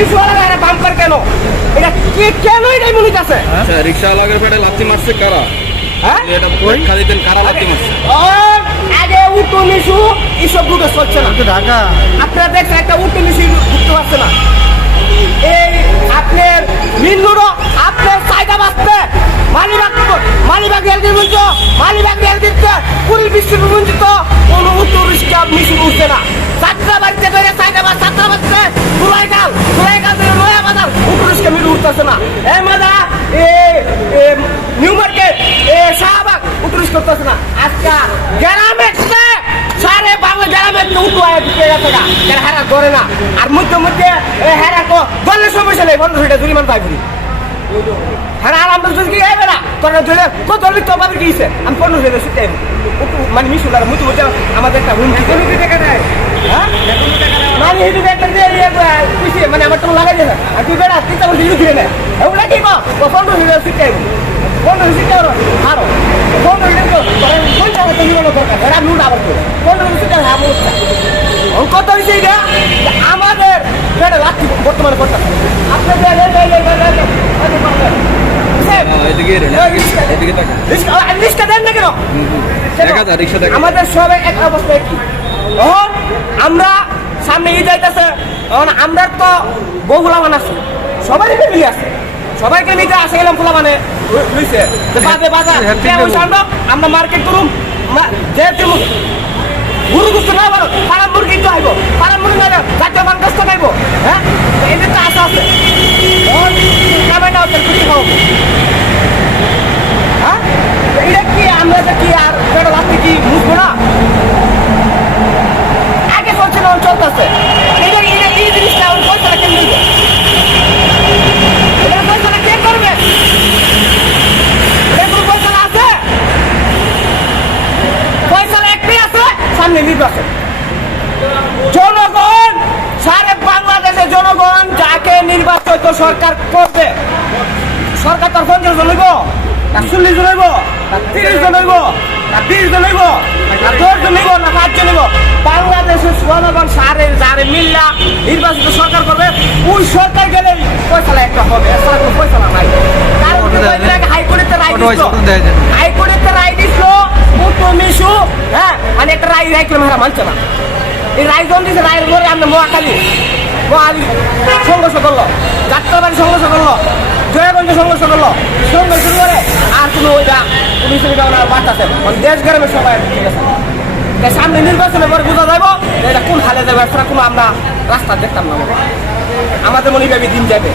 রিক্সাওয়ালা এরা বাম্পার কেন? এটা কে কেন এটাই মনে আছে আচ্ছা রিক্সাওয়ালাদের পেটে লাথি মারছে কারা? হ্যাঁ? এটা পরীক্ষা দিতেন কারা লাথি মারছে? আগে উটো মিশু এইসব ঢুকে চলছে না। ঢাকা। আপনারা দেখছেন একটা উটো মিশু ঢুকতে পারছে না। এই আপনার মিন্নুরও আপনার সাইডা বাঁচতে মালিবাগ মালিবাগ রেল দিয়ে মালিবাগ রেল দিচ্ছে পুরী বিশ্বের বঞ্চিত কোন উত্তর রিক্সা মিশু উঠছে না। যাত্রা বাড়িতে সাইডা বাস যাত্রা বাড়তে দুলাইকাল দুলাইকাল ধরে নয়া বাজার উত্তর রিক্সা মিলু উঠতেছে না এ মাদা এ নিউ মার্কেট এ শাহবাগ উত্তর রিক্সা উঠতেছে না। আজকা গ্রামে সারে বাংলা গ্রামে উঠু আয় ঢুকে গেছে এরা হেরা করে না। আর মধ্যে মধ্যে হেরা কো গলে সমস্যা নেই বন্ধ হয়ে জুরিমান পাই করি হ্যাঁ আর আমরা যদি যাবে না। তোরা ধরে কত লিখ তো পাবি গিয়েছে আমি পনেরো হয়ে গেছি মানে মিশু আর মুতু আমাদের একটা হুমকি টাকা দেয় হ্যাঁ? মানে এই একটা মানে আমার তো লাগাই দেয় আর তুই বেড়া তুই তো আমার দিলু দিয়ে না এগুলা কি কো পনেরো হয়ে গেছে টাইম পনেরো হয়ে গেছে আরও? পনেরো হয়ে গেছে তোরা কোন জায়গা তুমি মনে দরকার? এরা উঠা আবার করে পনেরো হয়ে গেছে হ্যাঁ বলছে কত হয়েছে এটা আমাদের বেড়ে লাঠি বর্তমানে আপনাদের হ্যাঁ, এদিকে রে, কেন? রিক্সা দেখা যায়। আমাদের সবাই এক অবস্থা কি আমরা সামনে এই যাইতেছে। আমরা তো বহু ফুলাবান আছে। সবাই ফ্যামিলি আছে। সবাইকে নিতে আসে গেলাম লইছে। বাদে কে ওই আমরা মার্কেট করুম। যেহেতু গুরু গুস্তু না পাড়া মুরগি তো আইব পাড়া মুরগি না জাতীয় বাংলাদেশ তো নাইব হ্যাঁ এদের তো আশা আছে তখন কামাইটা হচ্ছে খুশি খাওয়াবো হ্যাঁ এটা কি আমরা তো কি আর পেটে লাফি কি বুঝব না আগে চলছিল এখন চলতেছে এটা এটা এই জিনিসটা এখন পয়সাটা কেন দিবে এটা পয়সাটা কে করবে এটা কোনো পয়সা আছে পয়সা একটাই আছে সামনে নির্বাচন। জনগণ সারে বাংলাদেশের জনগণ যাকে নির্বাচিত সরকার করবে সরকার তার পঞ্চাশ জন হইব না চল্লিশ জন হইব তিরিশ জন হইব জন হইব দশ জন হইব না পাঁচ জন হইব। বাংলাদেশের জনগণ সারে যারে মিল্লা নির্বাচিত সরকার করবে ওই সরকার গেলেই পয়সা একটা হবে এছাড়া কোনো পয়সা নাই। কারণ হাইকোর্টের রায় যায়। হাইকোর্টের রায় দিছিল মুটু মিশু হ্যাঁ রায় কিলো মেহরা মানছে না। এই রায় যখন দিছে, রায়ের পরে আমরা মহাকালী মহাকালী সংঘর্ষ করল, যাত্রাবাড়ি সংঘর্ষ করল, জয়গঞ্জ সংঘর্ষ করল সংঘর্ষ করে আর কোনো ওইটা পুলিশ বাঁচাছে মানে দেশ গ্রামে সবাই ঠিক আছে। সামনে নির্বাচনের পরে বোঝা যাব এটা কোন হালে যাবে এছাড়া কোনো আমরা রাস্তা দেখতাম না। আমাদের মনে হয় দিন যাবে